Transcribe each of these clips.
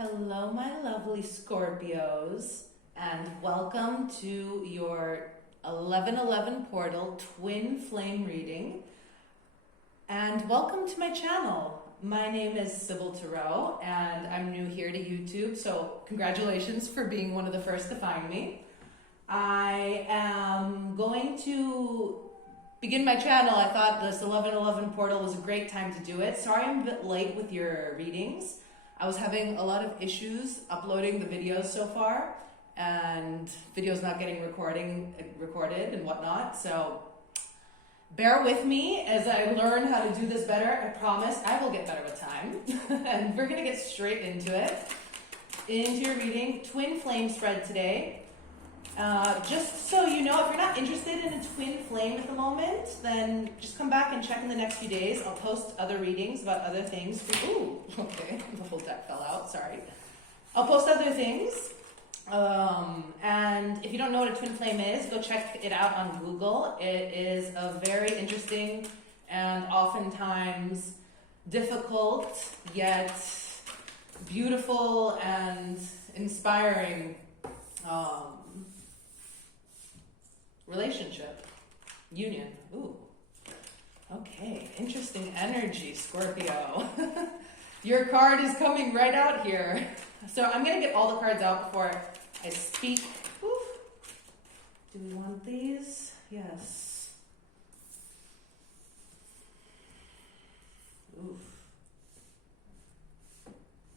Hello, my lovely Scorpios, and welcome to your 1111 Portal Twin Flame reading. And welcome to my channel. My name is Sybil Tarot, and I'm new here to YouTube, so congratulations for being one of the first to find me. I am going to begin my channel. I thought this 1111 Portal was a great time to do it. Sorry I'm a bit late with your readings. I was having a lot of issues uploading the videos so far, and videos not getting recorded and whatnot. So bear with me as I learn how to do this better. I promise I will get better with time. And we're gonna get straight into it. Into your reading, twin flame spread today. Just so you know, if you're not interested in a twin flame at the moment, then just come back and check in the next few days. I'll post other readings about other things. Ooh, okay, the whole deck fell out, sorry. I'll post other things. And if you don't know what a twin flame is, go check it out on Google. It is a very interesting and oftentimes difficult, yet beautiful and inspiring relationship, union. Ooh, okay, interesting energy, Scorpio. Your card is coming right out here. So I'm gonna get all the cards out before I speak. Oof. Do we want these? Yes. Oof.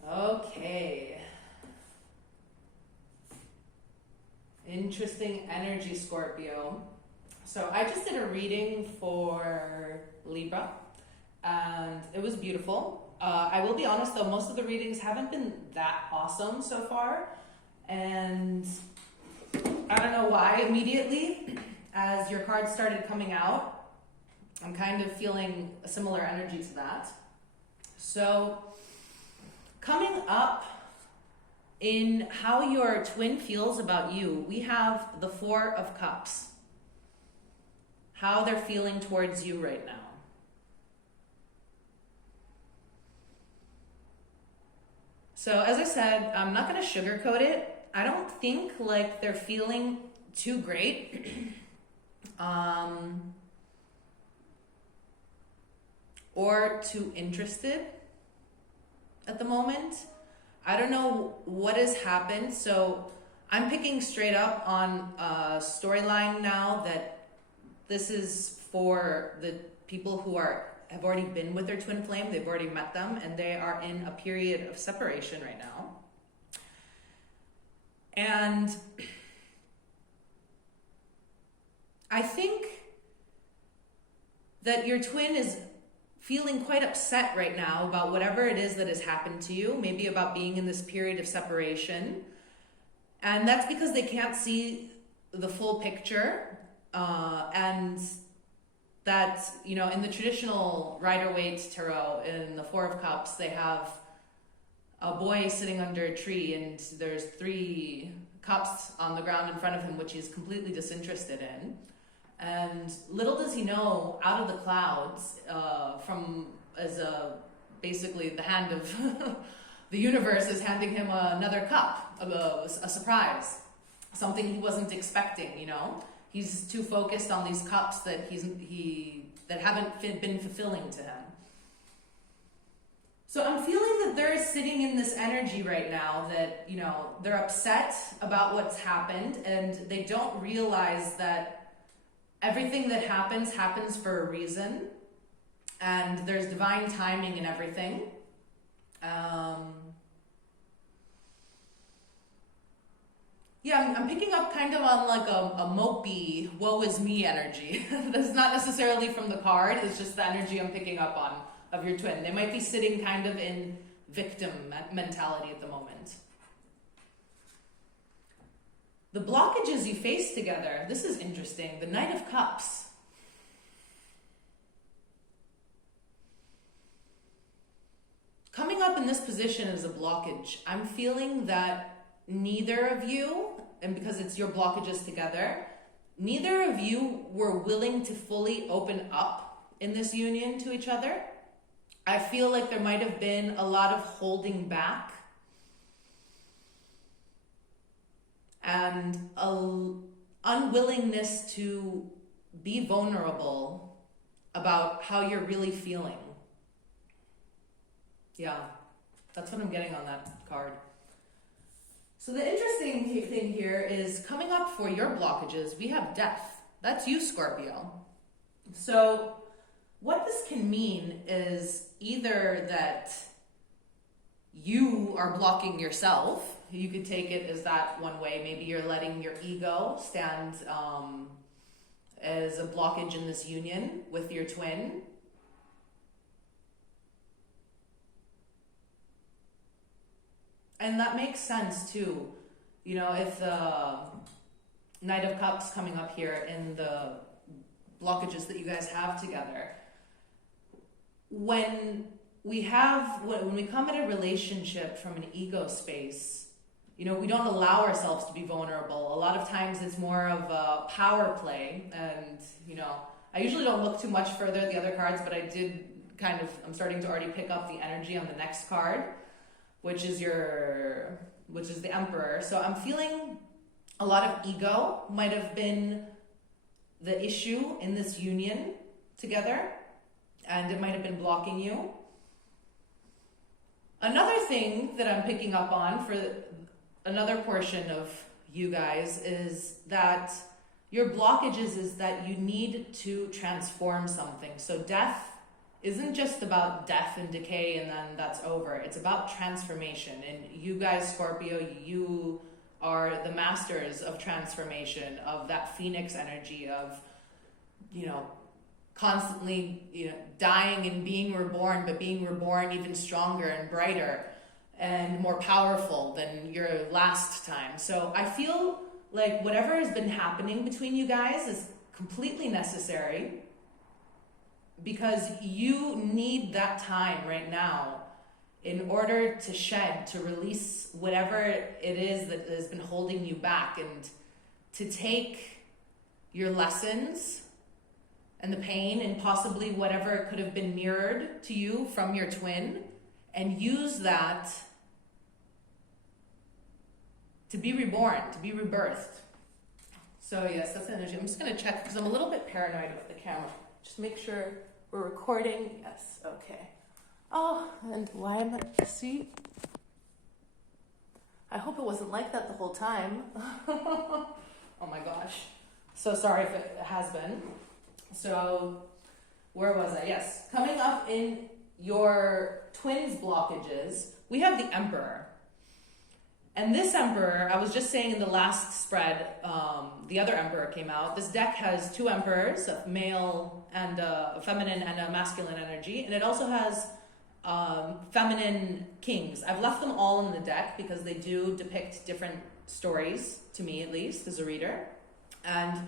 Okay. Interesting energy, Scorpio. So I just did a reading for Libra, and it was beautiful. I will be honest though, most of the readings haven't been that awesome so far, and I don't know why. Immediately, as your cards started coming out, I'm kind of feeling a similar energy to that. So coming up in how your twin feels about you, we have the Four of Cups. How they're feeling towards you right now. So as I said, I'm not going to sugarcoat it. I don't think like they're feeling too great. Or too interested at the moment. I don't know what has happened, so I'm picking straight up on a storyline now that this is for the people who have already been with their twin flame. They've already met them, and they are in a period of separation right now. And I think that your twin is feeling quite upset right now about whatever it is that has happened to you, maybe about being in this period of separation. And that's because they can't see the full picture. And that, you know, in the traditional Rider-Waite tarot, in the Four of Cups, they have a boy sitting under a tree, and there's 3 cups on the ground in front of him, which he's completely disinterested in. And little does he know, out of the clouds, basically the hand of the universe is handing him another cup, a surprise, something he wasn't expecting. You know, he's too focused on these cups that that haven't been fulfilling to him. So I'm feeling that they're sitting in this energy right now that, you know, they're upset about what's happened, and they don't realize that everything that happens for a reason, and there's divine timing in everything. Yeah, I'm picking up kind of on like a mopey, woe is me energy. That's not necessarily from the card, it's just the energy I'm picking up on of your twin. They might be sitting kind of in victim mentality at the moment. The blockages you face together, this is interesting. The Knight of Cups. Coming up in this position is a blockage. I'm feeling that neither of you, and because it's your blockages together, neither of you were willing to fully open up in this union to each other. I feel like there might have been a lot of holding back and unwillingness to be vulnerable about how you're really feeling. Yeah, that's what I'm getting on that card. So the interesting thing here is coming up for your blockages, we have death. That's you, Scorpio. So what this can mean is either that you are blocking yourself. You could take it as that one way. Maybe you're letting your ego stand as a blockage in this union with your twin. And that makes sense too. You know, if the Knight of Cups coming up here in the blockages that you guys have together, when we come in a relationship from an ego space, you know, we don't allow ourselves to be vulnerable. A lot of times it's more of a power play, and, you know, I usually don't look too much further at the other cards, but I'm starting to already pick up the energy on the next card, which is the Emperor. So I'm feeling a lot of ego might have been the issue in this union together, and it might have been blocking you. Another thing that I'm picking up on for another portion of you guys is that your blockages is that you need to transform something. So death isn't just about death and decay and then that's over. It's about transformation. And you guys, Scorpio, you are the masters of transformation, of that phoenix energy of, you know, constantly, you know, dying and being reborn, but being reborn even stronger and brighter and more powerful than your last time. So I feel like whatever has been happening between you guys is completely necessary, because you need that time right now in order to shed, to release whatever it is that has been holding you back, and to take your lessons and the pain and possibly whatever could have been mirrored to you from your twin and use that to be reborn, to be rebirthed. So yes, that's energy. I'm just going to check because I'm a little bit paranoid with the camera. Just make sure we're recording. Yes, okay. Oh, and why am I, see? I hope it wasn't like that the whole time. Oh my gosh. So sorry if it has been. So, where was I? Yes. Coming up in your twins blockages, we have the Emperor. And this Emperor, I was just saying in the last spread, the other Emperor came out. This deck has two Emperors, a male and a feminine and a masculine energy. And it also has feminine kings. I've left them all in the deck because they do depict different stories, to me at least, as a reader. And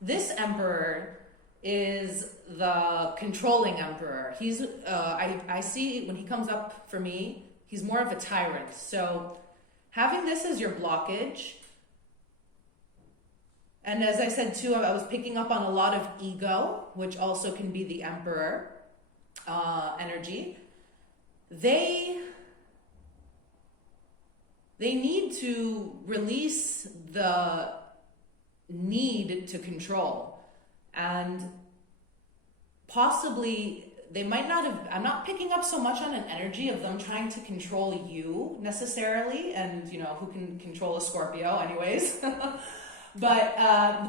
this Emperor is the controlling Emperor. He's, I see when he comes up for me, he's more of a tyrant. So having this as your blockage, and as I said too, I was picking up on a lot of ego, which also can be the Emperor energy. They need to release the need to control. And possibly they might not have, I'm not picking up so much on an energy of them trying to control you necessarily, and you know, who can control a Scorpio anyways. But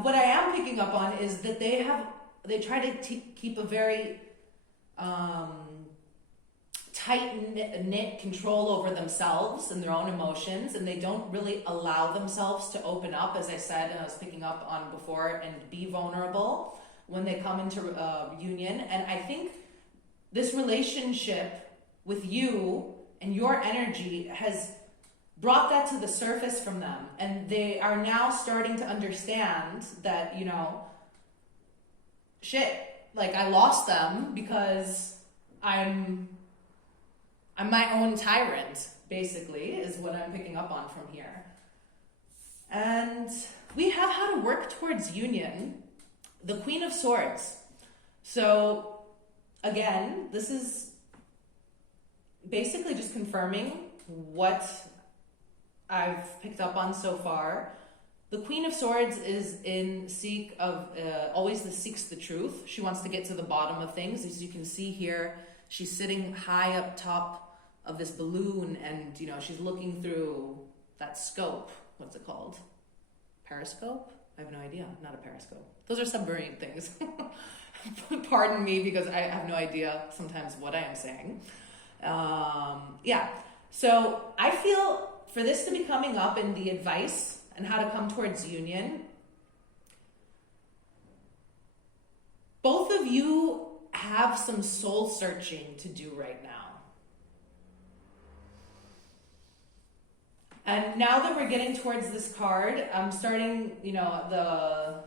what I am picking up on is that they try to keep a very tight-knit control over themselves and their own emotions, and they don't really allow themselves to open up, as I said, and I was picking up on before, and be vulnerable when they come into union. And I think this relationship with you and your energy has brought that to the surface from them, and they are now starting to understand that, you know, shit, like I lost them because I'm my own tyrant, basically, is what I'm picking up on from here. And we have how to work towards union, the Queen of Swords. So, again, this is basically just confirming what I've picked up on so far. The Queen of Swords is in always seeks the truth. She wants to get to the bottom of things. As you can see here, she's sitting high up top of this balloon, and she's looking through that scope. What's it called? Periscope? I have no idea. Not a periscope. Those are submarine things. Pardon me, because I have no idea sometimes what I am saying. Yeah. So I feel for this to be coming up in the advice and how to come towards union, both of you have some soul searching to do right now. And now that we're getting towards this card, I'm starting, the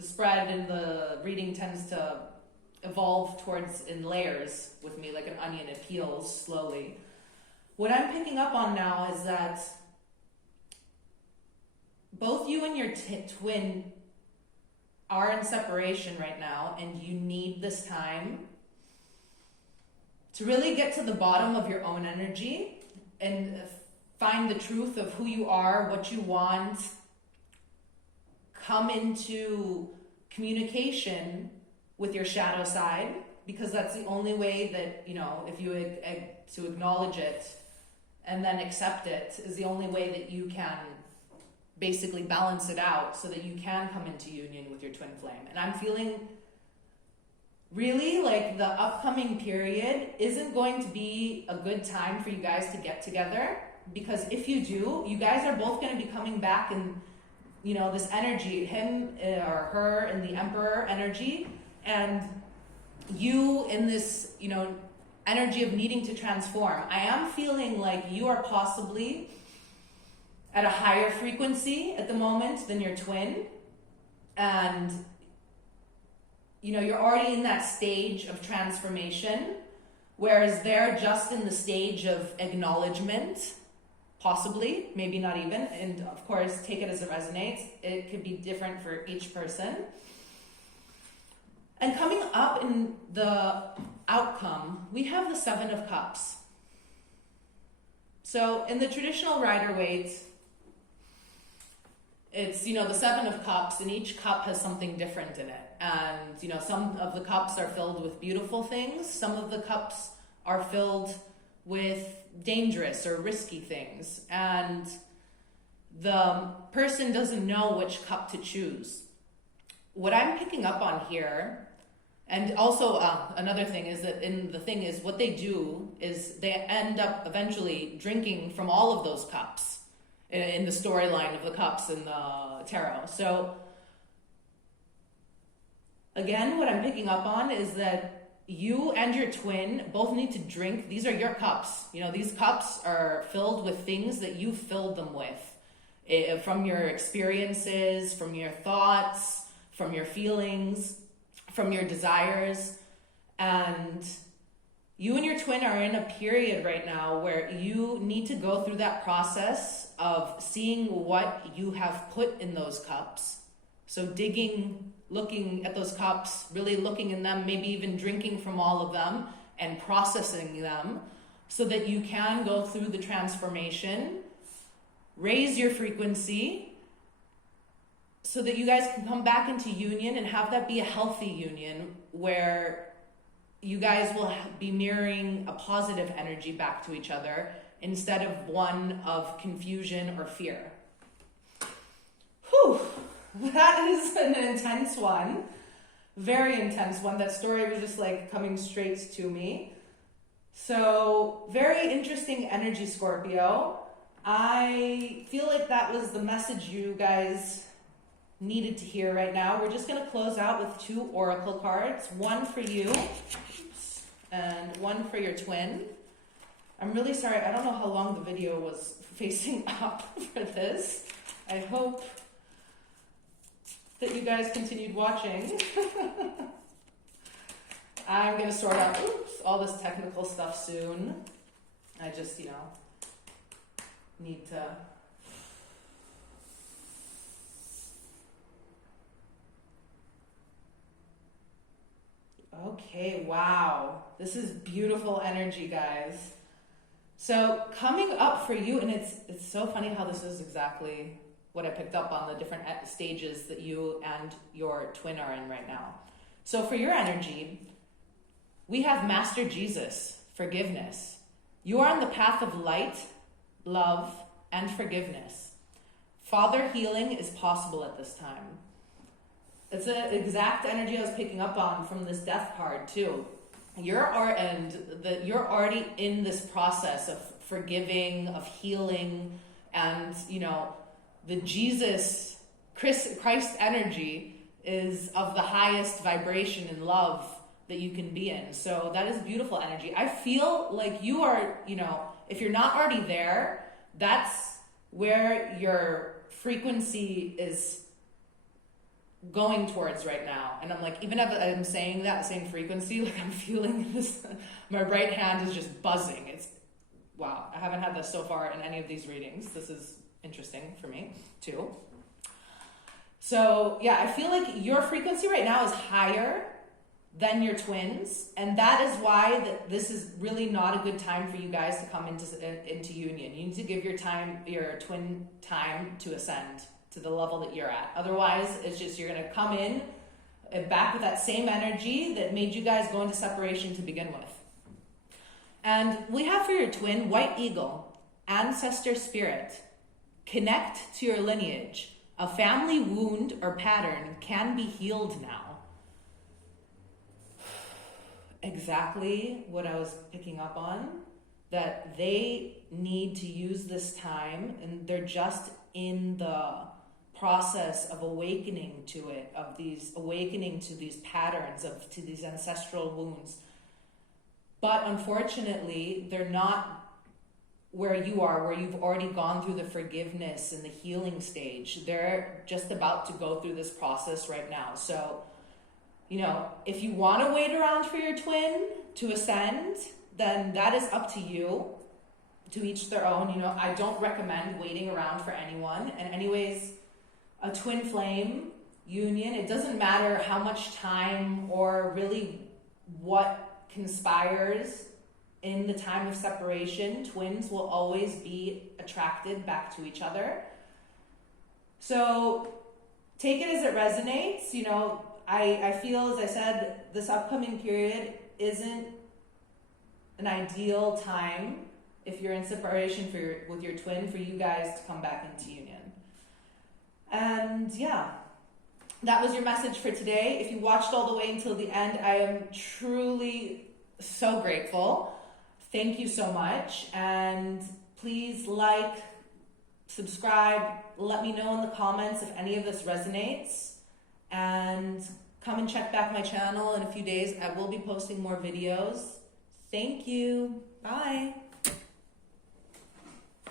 spread and the reading tends to evolve towards in layers with me, like an onion. It peels slowly. What I'm picking up on now is that both you and your twin are in separation right now, and you need this time to really get to the bottom of your own energy and find the truth of who you are, what you want, come into communication with your shadow side, because that's the only way that, if you to acknowledge it and then accept it is the only way that you can basically balance it out so that you can come into union with your twin flame. And I'm feeling really like the upcoming period isn't going to be a good time for you guys to get together, because if you do, you guys are both going to be coming back in, this energy, him or her in the Emperor energy, and you in this, energy of needing to transform. I am feeling like you are possibly at a higher frequency at the moment than your twin, and you're already in that stage of transformation, whereas they're just in the stage of acknowledgement, possibly, maybe not even, and of course take it as it resonates. It could be different for each person. And coming up in the outcome, we have the Seven of Cups. So in the traditional Rider-Waite, it's, the Seven of Cups, and each cup has something different in it. And, some of the cups are filled with beautiful things. Some of the cups are filled with dangerous or risky things. And the person doesn't know which cup to choose. What I'm picking up on here, and also another thing is that what they do is they end up eventually drinking from all of those cups in the storyline of the cups in the tarot. So again, what I'm picking up on is that you and your twin both need to drink. These are your cups. These cups are filled with things that you filled them with, from your experiences, from your thoughts, from your feelings, from your desires. And you and your twin are in a period right now where you need to go through that process of seeing what you have put in those cups. So digging, looking at those cups, really looking in them, maybe even drinking from all of them and processing them so that you can go through the transformation, raise your frequency, so that you guys can come back into union and have that be a healthy union where you guys will be mirroring a positive energy back to each other instead of one of confusion or fear. Whew, that is an intense one. Very intense one. That story was just like coming straight to me. So very interesting energy, Scorpio. I feel like that was the message you guys needed to hear right now. We're just going to close out with 2 oracle cards, one for you and one for your twin. I'm really sorry, I don't know how long the video was facing up for this. I hope that you guys continued watching. I'm going to sort out all this technical stuff soon. I just, need to Okay, wow. This is beautiful energy, guys. So coming up for you, and it's so funny how this is exactly what I picked up on the different stages that you and your twin are in right now. So for your energy, we have Master Jesus, forgiveness. You are on the path of light, love, and forgiveness. Father healing is possible at this time. It's the exact energy I was picking up on from this death card too. You're already in this process of forgiving, of healing, and the Jesus Christ energy is of the highest vibration and love that you can be in. So that is beautiful energy. I feel like you are, if you're not already there, that's where your frequency is going towards right now. And I'm like, even if I'm saying that same frequency, like I'm feeling this, my right hand is just buzzing. It's wow. I haven't had this so far in any of these readings. This is interesting for me too. So yeah, I feel like your frequency right now is higher than your twins, and that is why this is really not a good time for you guys to come into union. You need to give your twin time to ascend to the level that you're at. Otherwise, it's just you're going to come in back with that same energy that made you guys go into separation to begin with. And we have for your twin, White Eagle, ancestor spirit. Connect to your lineage. A family wound or pattern can be healed now. Exactly what I was picking up on, that they need to use this time, and they're just in the process of awakening to it, awakening to these patterns, to these ancestral wounds. But unfortunately, they're not where you are, where you've already gone through the forgiveness and the healing stage. They're just about to go through this process right now. So, if you want to wait around for your twin to ascend, then that is up to you. To each their own. I don't recommend waiting around for anyone. And anyways, a twin flame union, it doesn't matter how much time or really what conspires in the time of separation. Twins will always be attracted back to each other. So take it as it resonates. I feel, as I said, this upcoming period isn't an ideal time if you're in separation with your twin for you guys to come back into union. And yeah, that was your message for today. If you watched all the way until the end, I am truly so grateful. Thank you so much. And please like, subscribe, let me know in the comments if any of this resonates. And come and check back my channel in a few days. I will be posting more videos. Thank you. Bye.